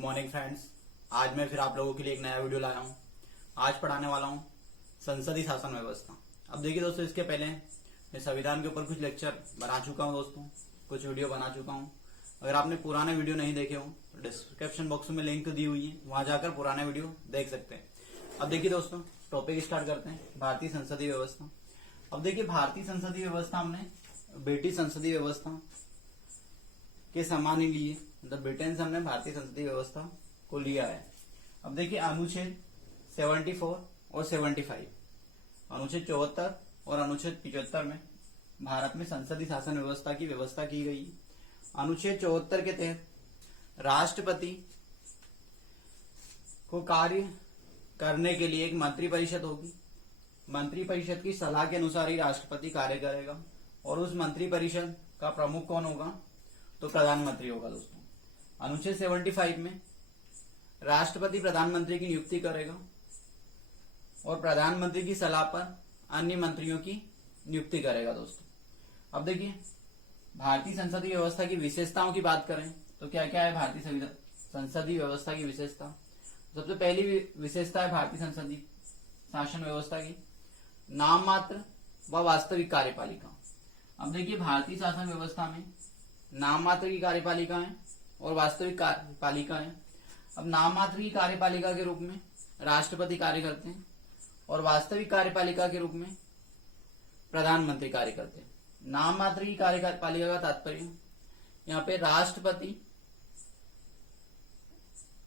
Morning friends. आज मैं फिर आप लोगों के लिए एक नया वीडियो लाया हूँ। आज पढ़ाने वाला हूँ संसदीय शासन व्यवस्था। अब देखिए दोस्तों, इसके पहले मैं संविधान के ऊपर कुछ लेक्चर बना चुका हूँ दोस्तों, कुछ वीडियो बना चुका हूँ। अगर आपने पुराने वीडियो नहीं देखे हो तो डिस्क्रिप्शन बॉक्स में लिंक दी हुई है, वहां जाकर पुराने वीडियो देख सकते हैं। अब देखिए दोस्तों, टॉपिक स्टार्ट करते हैं, भारतीय संसदीय व्यवस्था। अब देखिए, भारतीय संसदीय व्यवस्था हमने ब्रिटिश संसदीय व्यवस्था के समान ही लिए, मतलब ब्रिटेन से हमने भारतीय संसदीय व्यवस्था को लिया है। अब देखिए, अनुच्छेद 74 और 75, अनुच्छेद 74 और अनुच्छेद 75 में भारत में संसदीय शासन व्यवस्था की व्यवस्था की गई है। अनुच्छेद 74 के तहत राष्ट्रपति को कार्य करने के लिए एक मंत्रिपरिषद होगी। मंत्रिपरिषद की सलाह के अनुसार ही राष्ट्रपति कार्य करेगा, और उस मंत्रिपरिषद का प्रमुख कौन होगा? तो प्रधानमंत्री होगा दोस्तों। अनुच्छेद 75 में राष्ट्रपति प्रधानमंत्री की नियुक्ति करेगा और प्रधानमंत्री की सलाह पर अन्य मंत्रियों की नियुक्ति करेगा दोस्तों। अब देखिए, भारतीय संसदीय व्यवस्था की विशेषताओं की बात करें तो क्या क्या है भारतीय संसदीय व्यवस्था की विशेषता? सबसे पहली विशेषता है भारतीय संसदीय शासन व्यवस्था की नाम मात्र व वास्तविक कार्यपालिका। अब देखिए, भारतीय शासन व्यवस्था में नाम मात्र की कार्यपालिका है और वास्तविक कार्यपालिका है। अब नाम मात्र की कार्यपालिका के रूप में राष्ट्रपति कार्य करते हैं और वास्तविक कार्यपालिका के रूप में प्रधानमंत्री कार्य करते हैं। नाम मात्र की कार्यपालिका का तात्पर्य यहाँ पे राष्ट्रपति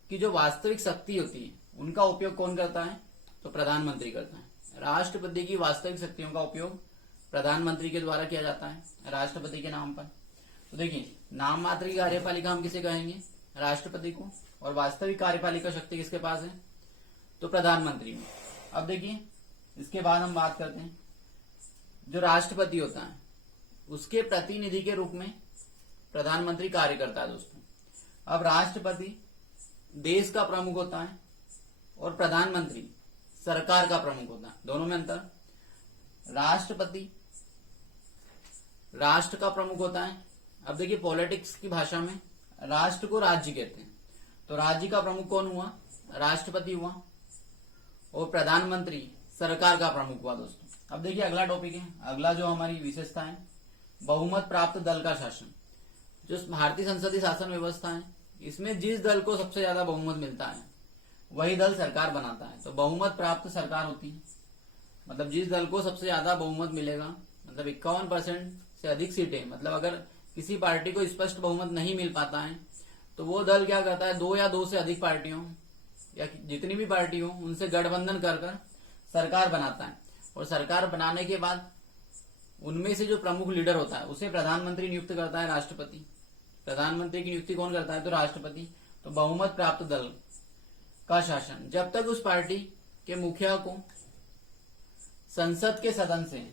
की जो वास्तविक शक्ति होती है उनका उपयोग कौन करता है? तो प्रधानमंत्री करता है। राष्ट्रपति की वास्तविक शक्तियों का उपयोग प्रधानमंत्री के द्वारा किया जाता है राष्ट्रपति के नाम पर। तो देखिए, नाम मात्र की कार्यपालिका हम किसे कहेंगे? राष्ट्रपति को। और वास्तविक कार्यपालिका शक्ति किसके पास है? तो प्रधानमंत्री में। अब देखिए, इसके बाद हम बात करते हैं, जो राष्ट्रपति होता है उसके प्रतिनिधि के रूप में प्रधानमंत्री कार्य करता है दोस्तों। अब राष्ट्रपति देश का प्रमुख होता है और प्रधानमंत्री सरकार का प्रमुख होता है, दोनों में अंतर। राष्ट्रपति राष्ट्र का प्रमुख होता है। अब देखिए, पॉलिटिक्स की भाषा में राष्ट्र को राज्य कहते हैं, तो राज्य का प्रमुख कौन हुआ? राष्ट्रपति हुआ। और प्रधानमंत्री सरकार का प्रमुख हुआ दोस्तों। अब देखिए, अगला टॉपिक है, अगला जो हमारी विशेषता है, बहुमत प्राप्त दल का शासन। जो भारतीय संसदीय शासन व्यवस्था है, इसमें जिस दल को सबसे ज्यादा बहुमत मिलता है वही दल सरकार बनाता है। तो बहुमत प्राप्त सरकार होती है, मतलब जिस दल को सबसे ज्यादा बहुमत मिलेगा, मतलब 51% से अधिक सीटें, मतलब अगर किसी पार्टी को स्पष्ट बहुमत नहीं मिल पाता है तो वो दल क्या करता है? 2 या 2 से अधिक पार्टियों या जितनी भी पार्टी हो उनसे गठबंधन कर सरकार बनाता है। और सरकार बनाने के बाद उनमें से जो प्रमुख लीडर होता है उसे प्रधानमंत्री नियुक्त करता है राष्ट्रपति। प्रधानमंत्री की नियुक्ति कौन करता है? तो राष्ट्रपति। तो बहुमत प्राप्त दल का शासन, जब तक उस पार्टी के मुखिया को संसद के सदन से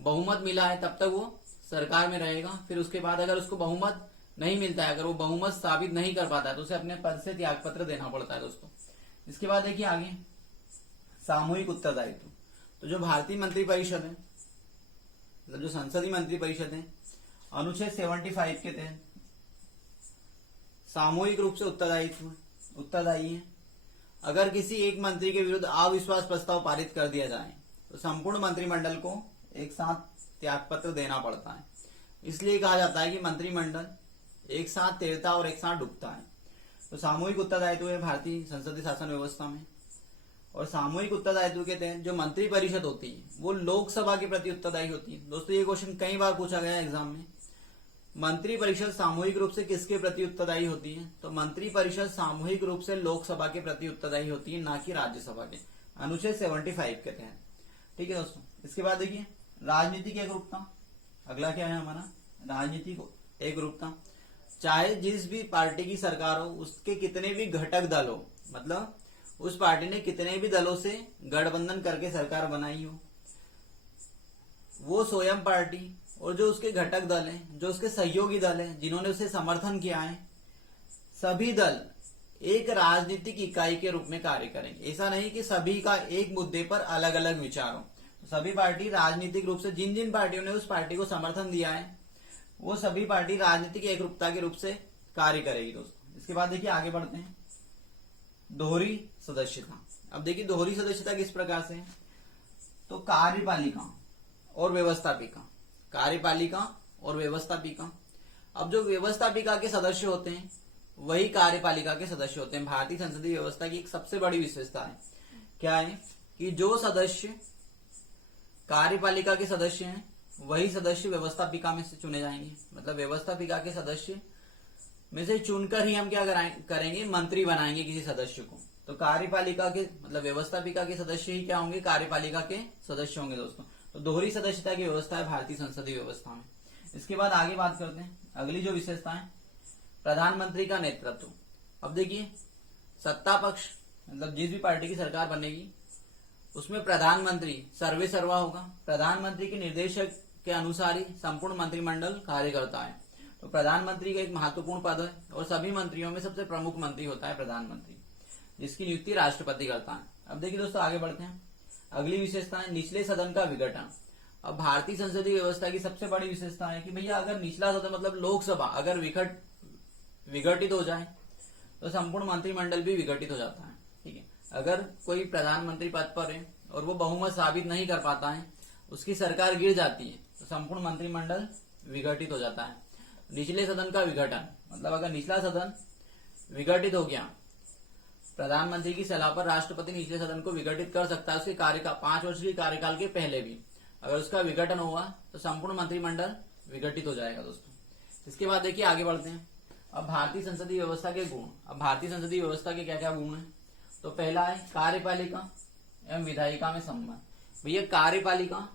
बहुमत मिला है तब तक वो सरकार में रहेगा। फिर उसके बाद अगर उसको बहुमत नहीं मिलता है, अगर वो बहुमत साबित नहीं कर पाता है तो उसे अपने पद से त्याग पत्र देना पड़ता है दोस्तों। इसके बाद देखिए आगे, सामूहिक उत्तरदायित्व। तो जो भारतीय मंत्रिपरिषद है, मतलब जो संसदीय मंत्रिपरिषद है, अनुच्छेद 75 के तहत सामूहिक रूप से उत्तरदायी है। अगर किसी एक मंत्री के विरुद्ध अविश्वास प्रस्ताव पारित कर दिया जाए तो संपूर्ण मंत्रिमंडल को एक साथ त्यागपत्र देना पड़ता है। इसलिए कहा जाता है कि मंत्रिमंडल एक साथ तैरता और एक साथ डूबता है। तो सामूहिक उत्तरदायित्व है भारतीय संसदीय शासन व्यवस्था में। और सामूहिक उत्तरदायित्व के तहत जो मंत्रिपरिषद होती है वो लोकसभा के प्रति उत्तरदायी होती है। दोस्तों, ये क्वेश्चन कई बार पूछा गया है एग्जाम में। मंत्रिपरिषद सामूहिक रूप से किसके प्रति उत्तरदायी होती है? तो मंत्रिपरिषद सामूहिक रूप से लोकसभा के प्रति उत्तरदायी होती है, ना कि राज्यसभा के, अनुच्छेद 75 के तहत। ठीक है दोस्तों। इसके बाद देखिए, राजनीतिक एकरूपता। अगला क्या है हमारा? राजनीतिक एकरूपता। चाहे जिस भी पार्टी की सरकार हो उसके कितने भी घटक दल हो, मतलब उस पार्टी ने कितने भी दलों से गठबंधन करके सरकार बनाई हो, वो स्वयं पार्टी और जो उसके घटक दल हैं, जो उसके सहयोगी दल हैं, जिन्होंने उसे समर्थन किया है, सभी दल एक राजनीतिक इकाई के रूप में कार्य करेंगे। ऐसा नहीं कि सभी का एक मुद्दे पर अलग अलग विचार हो। सभी पार्टी राजनीतिक रूप से, जिन जिन पार्टियों ने उस पार्टी को समर्थन दिया है वो सभी पार्टी राजनीतिक एकरूपता के रूप से कार्य करेगी दोस्तों। इसके बाद देखिए आगे बढ़ते हैं, दोहरी सदस्यता। अब देखिए दोहरी सदस्यता किस प्रकार से है, तो कार्यपालिका और व्यवस्थापिका, कार्यपालिका और व्यवस्थापिका। अब जो व्यवस्थापिका के सदस्य होते हैं वही कार्यपालिका के सदस्य होते हैं। भारतीय संसदीय व्यवस्था की एक सबसे बड़ी विशेषता है, क्या है कि जो सदस्य कार्यपालिका के सदस्य हैं वही सदस्य व्यवस्थापिका में से चुने जाएंगे। मतलब व्यवस्थापिका के सदस्य में से चुनकर ही हम क्या करेंगे, मंत्री बनाएंगे किसी सदस्य को। तो कार्यपालिका के मतलब व्यवस्थापिका के सदस्य ही क्या होंगे, कार्यपालिका के सदस्य होंगे दोस्तों। तो दोहरी सदस्यता की व्यवस्था है भारतीय संसदीय व्यवस्था में। इसके बाद आगे बात करते हैं, अगली जो विशेषता है प्रधानमंत्री का नेतृत्व। अब देखिए सत्ता पक्ष मतलब जिस भी पार्टी की सरकार बनेगी उसमें प्रधानमंत्री सर्वे सर्वा होगा। प्रधानमंत्री के निर्देशक के अनुसार ही संपूर्ण मंत्रिमंडल कार्य करता है। तो प्रधानमंत्री का एक महत्वपूर्ण पद है और सभी मंत्रियों में सबसे प्रमुख मंत्री होता है प्रधानमंत्री, जिसकी नियुक्ति राष्ट्रपति करता है। अब देखिए दोस्तों आगे बढ़ते हैं, अगली विशेषता है निचले सदन का विघटन। अब भारतीय संसदीय व्यवस्था की सबसे बड़ी विशेषता है कि भैया अगर निचला सदन मतलब लोकसभा अगर विघटित हो जाए तो संपूर्ण मंत्रिमंडल भी विघटित हो जाता है। ठीक है, अगर कोई प्रधानमंत्री पद पर है और वो बहुमत साबित नहीं कर पाता है, उसकी सरकार गिर जाती है, तो संपूर्ण मंत्रिमंडल विघटित हो जाता है। निचले सदन का विघटन मतलब अगर निचला सदन विघटित हो गया, प्रधानमंत्री की सलाह पर राष्ट्रपति निचले सदन को विघटित कर सकता है उसके कार्यकाल 5 वर्ष के कार्यकाल के पहले भी। अगर उसका विघटन हुआ तो संपूर्ण मंत्रिमंडल विघटित हो जाएगा दोस्तों। इसके बाद देखिए आगे बढ़ते हैं, अब भारतीय संसदीय व्यवस्था के गुण। अब भारतीय संसदीय व्यवस्था के क्या क्या गुण हैं, तो पहला है कार्यपालिका एवं विधायिका में संबंध। भैया कार्यपालिका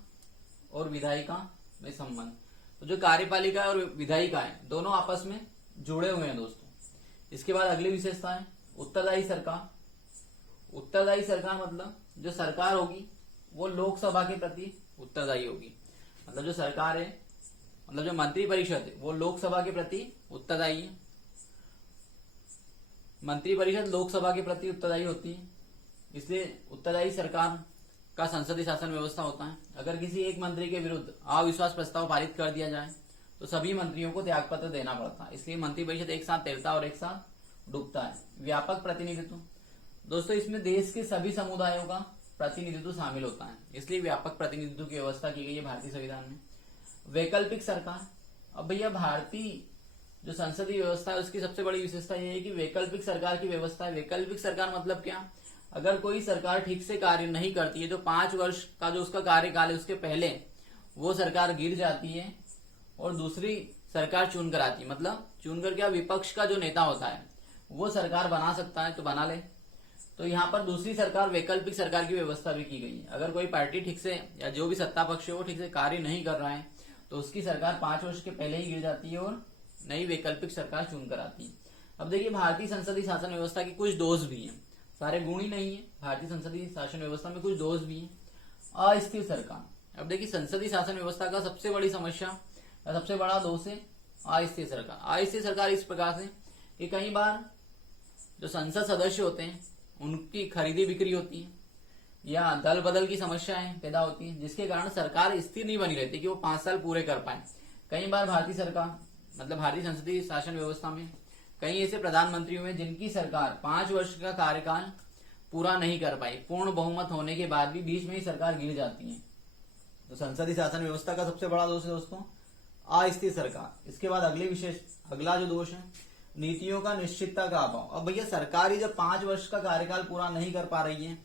और विधायिका में संबंध, तो जो कार्यपालिका और विधायिका है दोनों आपस में जुड़े हुए हैं दोस्तों। इसके बाद अगली विशेषता है उत्तरदायी सरकार। उत्तरदायी सरकार मतलब जो सरकार होगी वो लोकसभा के प्रति उत्तरदायी होगी। मतलब जो सरकार है मतलब जो मंत्री परिषद है वो लोकसभा के प्रति उत्तरदायी है। मंत्री परिषद लोकसभा के प्रति उत्तरदायी होती है, इसलिए उत्तरदायी सरकार का संसदीय शासन व्यवस्था होता है। अगर किसी एक मंत्री के विरुद्ध अविश्वास प्रस्ताव पारित कर दिया जाए तो सभी मंत्रियों को त्यागपत्र देना पड़ता है, इसलिए मंत्रिपरिषद एक साथ तैरता और एक साथ डूबता है। व्यापक प्रतिनिधित्व दोस्तों, इसमें देश के सभी समुदायों का प्रतिनिधित्व शामिल होता है, इसलिए व्यापक प्रतिनिधित्व की व्यवस्था की गई है भारतीय संविधान में। वैकल्पिक सरकार। अब भैया भारतीय जो संसदीय व्यवस्था है उसकी सबसे बड़ी विशेषता यह है कि वैकल्पिक सरकार की व्यवस्था है। वैकल्पिक सरकार मतलब क्या, अगर कोई सरकार ठीक से कार्य नहीं करती है तो 5 वर्ष का जो उसका कार्यकाल है उसके पहले वो सरकार गिर जाती है और दूसरी सरकार चुनकर आती है। मतलब चुनकर क्या, विपक्ष का जो नेता होता है वो सरकार बना सकता है तो बना ले। तो यहाँ पर दूसरी सरकार वैकल्पिक सरकार की व्यवस्था भी की गई है। अगर कोई पार्टी ठीक से या जो भी सत्ता पक्ष है वो ठीक से कार्य नहीं कर रहा है तो उसकी सरकार 5 वर्ष के पहले ही गिर जाती है और नई वैकल्पिक सरकार चुनकर आती है। अब देखिए भारतीय संसदीय शासन व्यवस्था की कुछ दोष भी हैं, सारे गुण ही नहीं है, भारतीय संसदीय शासन व्यवस्था में कुछ दोष भी हैं। अस्थिर सरकार। अब देखिए संसदीय शासन व्यवस्था का सबसे बड़ी समस्या या सबसे बड़ा दोष है अस्थिर सरकार। अस्थिर सरकार इस प्रकार से कि कई बार जो संसद सदस्य होते हैं उनकी खरीदी बिक्री होती है या दल बदल की समस्याएं पैदा होती है, जिसके कारण सरकार स्थिर नहीं बनी रहती कि वो 5 साल पूरे कर पाए। कई बार भारतीय सरकार मतलब भारतीय संसदीय शासन व्यवस्था में कई ऐसे प्रधानमंत्री हुए जिनकी सरकार 5 वर्ष का कार्यकाल पूरा नहीं कर पाई, पूर्ण बहुमत होने के बाद भी बीच में ही सरकार गिर जाती है। तो संसदीय शासन व्यवस्था का सबसे बड़ा दोष है दोस्तों अस्थिर सरकार। इसके बाद अगला जो दोष है नीतियों का निश्चितता का अभाव। अब भैया सरकार ही जब 5 वर्ष का कार्यकाल पूरा नहीं कर पा रही है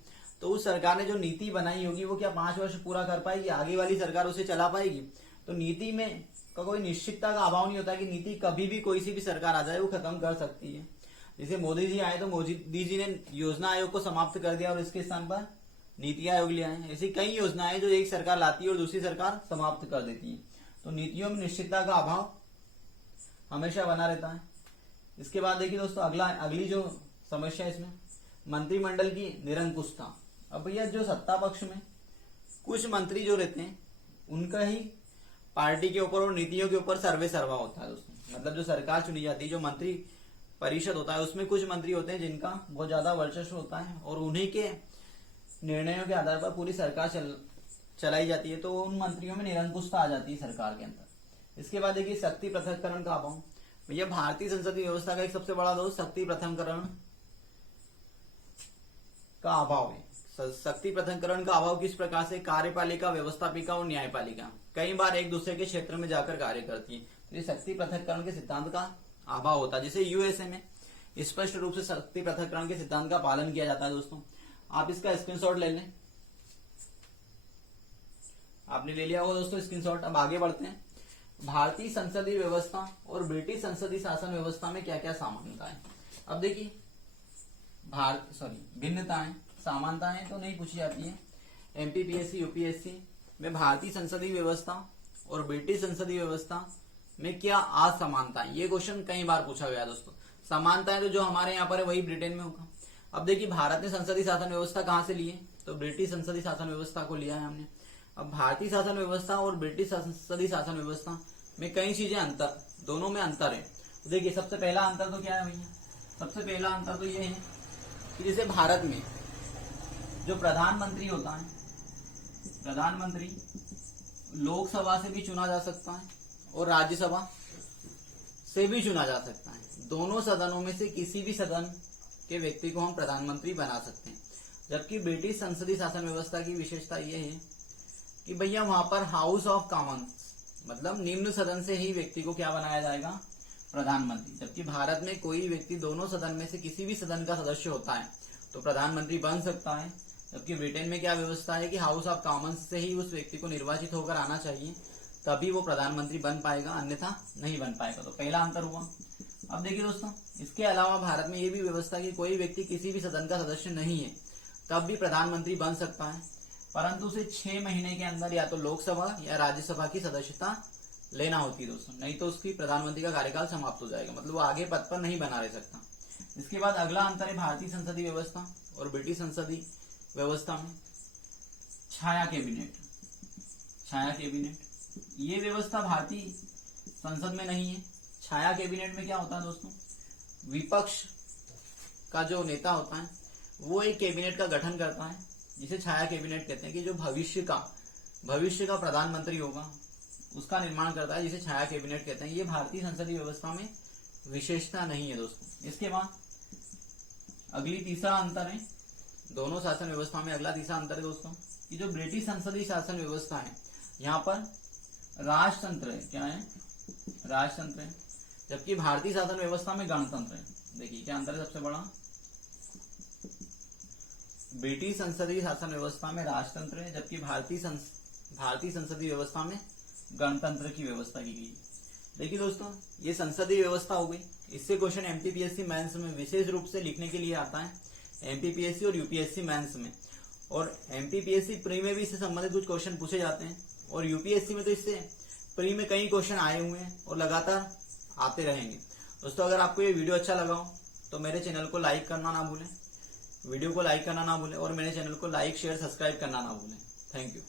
तो उस सरकार ने जो नीति बनाई होगी वो क्या 5 वर्ष पूरा कर पाएगी, आगे वाली सरकार उसे चला पाएगी। तो नीति में का कोई निश्चितता का अभाव नहीं होता कि नीति कभी भी कोई सी भी सरकार आ जाए वो खत्म कर सकती है। जैसे मोदी जी आए तो मोदी जी ने योजना आयोग को समाप्त कर दिया और इसके स्थान पर नीति आयोग ले आए। ऐसी कई योजनाएं जो एक सरकार लाती है और दूसरी सरकार समाप्त कर देती है। तो नीतियों में निश्चितता का अभाव हमेशा बना रहता है। इसके बाद देखिए दोस्तों अगली जो समस्या है इसमें मंत्रिमंडल की निरंकुशता। अब भैया जो सत्ता पक्ष में कुछ मंत्री जो रहते हैं उनका ही पार्टी के ऊपर और नीतियों के ऊपर सर्वे सर्वा होता है दोस्तों। मतलब जो सरकार चुनी जाती है, जो मंत्री परिषद होता है, उसमें कुछ मंत्री होते हैं जिनका बहुत ज्यादा वर्चस्व होता है और उन्हीं के निर्णयों के आधार पर पूरी सरकार चलाई जाती है। तो उन मंत्रियों में निरंकुशता आ जाती है सरकार के अंदर। इसके बाद देखिए शक्ति पृथक्करण का अभाव। भैया भारतीय संसदीय व्यवस्था का एक सबसे बड़ा दोष शक्ति पृथक्करण का अभाव है। शक्ति पृथक्करण का अभाव किस प्रकार से, कार्यपालिका, व्यवस्थापिका और न्यायपालिका कई बार एक दूसरे के क्षेत्र में जाकर कार्य करती है। तो ये शक्ति पृथक्करण के सिद्धांत का अभाव होता है, जिसे यूएसए में स्पष्ट रूप से शक्ति पृथक्करण के सिद्धांत का पालन किया जाता है। दोस्तों आप इसका स्क्रीनशॉट ले लें, आपने ले लिया होगा दोस्तों स्क्रीनशॉट। अब आगे बढ़ते हैं। भारतीय संसदीय व्यवस्था और ब्रिटिश संसदीय शासन व्यवस्था में क्या क्या समानता है। अब देखिए भिन्नताएं, समानताएं तो नहीं पूछी जाती है। एमपीपीएससी यूपीएससी में भारतीय संसदीय व्यवस्था और ब्रिटिश संसदीय व्यवस्था में क्या असमानता है, ये क्वेश्चन कई बार पूछा गया दोस्तों। समानताएं तो जो हमारे यहाँ पर है वही ब्रिटेन में होगा। अब देखिए भारत ने संसदीय शासन व्यवस्था कहाँ से ली है, तो ब्रिटिश संसदीय शासन व्यवस्था को लिया है हमने। अब भारतीय शासन व्यवस्था और ब्रिटिश संसदीय शासन व्यवस्था में कई चीजें अंतर, दोनों में अंतर है। तो देखिए सबसे पहला अंतर तो क्या है भैया, सबसे पहला अंतर तो ये है कि जैसे भारत में जो प्रधानमंत्री होता है, प्रधानमंत्री लोकसभा से भी चुना जा सकता है और राज्यसभा से भी चुना जा सकता है। दोनों सदनों में से किसी भी सदन के व्यक्ति को हम प्रधानमंत्री बना सकते हैं। जबकि ब्रिटिश संसदीय शासन व्यवस्था की विशेषता यह है कि भैया वहां पर हाउस ऑफ कॉमन्स मतलब निम्न सदन से ही व्यक्ति को क्या बनाया जाएगा, प्रधानमंत्री। जबकि भारत में कोई व्यक्ति दोनों सदन में से किसी भी सदन का सदस्य होता है तो प्रधानमंत्री बन सकता है। जबकि ब्रिटेन में क्या व्यवस्था है कि हाउस ऑफ कॉमन्स से ही उस व्यक्ति को निर्वाचित होकर आना चाहिए, तभी वो प्रधानमंत्री बन पाएगा, अन्यथा नहीं बन पाएगा। तो पहला अंतर हुआ। अब देखिए दोस्तों, इसके अलावा भारत में ये भी व्यवस्था है कि कोई व्यक्ति किसी भी सदन का सदस्य नहीं है तब भी प्रधानमंत्री बन सकता है, परंतु उसे 6 महीने के अंदर या तो लोकसभा या राज्यसभा की सदस्यता लेना होती है दोस्तों, नहीं तो उसकी प्रधानमंत्री का कार्यकाल समाप्त हो जाएगा, मतलब वो आगे पद पर नहीं बना रह सकता। इसके बाद अगला अंतर है भारतीय संसदीय व्यवस्था और ब्रिटिश संसदीय व्यवस्था में छाया कैबिनेट। छाया कैबिनेट ये व्यवस्था भारतीय संसद में नहीं है। छाया कैबिनेट में क्या होता है दोस्तों, विपक्ष का जो नेता होता है वो एक कैबिनेट का गठन करता है, जिसे छाया कैबिनेट कहते हैं, कि जो भविष्य का प्रधानमंत्री होगा उसका निर्माण करता है, जिसे छाया कैबिनेट कहते हैं। ये भारतीय संसदीय व्यवस्था में विशेषता नहीं है दोस्तों। इसके बाद अगली तीसरा अंतर है, दोनों शासन व्यवस्था में अगला तीसरा अंतर है दोस्तों कि जो ब्रिटिश संसदीय शासन व्यवस्था है यहाँ पर राजतंत्र है। क्या है, राजतंत्र है। जबकि भारतीय शासन व्यवस्था में गणतंत्र है। देखिए क्या अंतर है सबसे बड़ा, ब्रिटिश संसदीय शासन व्यवस्था में राजतंत्र है, जबकि भारतीय संसदीय व्यवस्था में गणतंत्र की व्यवस्था की गई। देखिए दोस्तों, ये संसदीय व्यवस्था हो गई। इससे क्वेश्चन एमपीपीएससी मेंस में विशेष रूप से लिखने के लिए आता है, एमपीपीएससी और यूपीएससी मेंस में। और एमपीपीएससी प्री में भी इससे संबंधित कुछ क्वेश्चन पूछे जाते हैं, और यूपीएससी में तो इससे प्री में कई क्वेश्चन आए हुए हैं और लगातार आते रहेंगे। दोस्तों अगर आपको ये वीडियो अच्छा लगा हो तो मेरे चैनल को लाइक करना ना भूलें, वीडियो को लाइक करना ना भूलें, और मेरे चैनल को लाइक शेयर सब्सक्राइब करना ना भूलें। Thank you.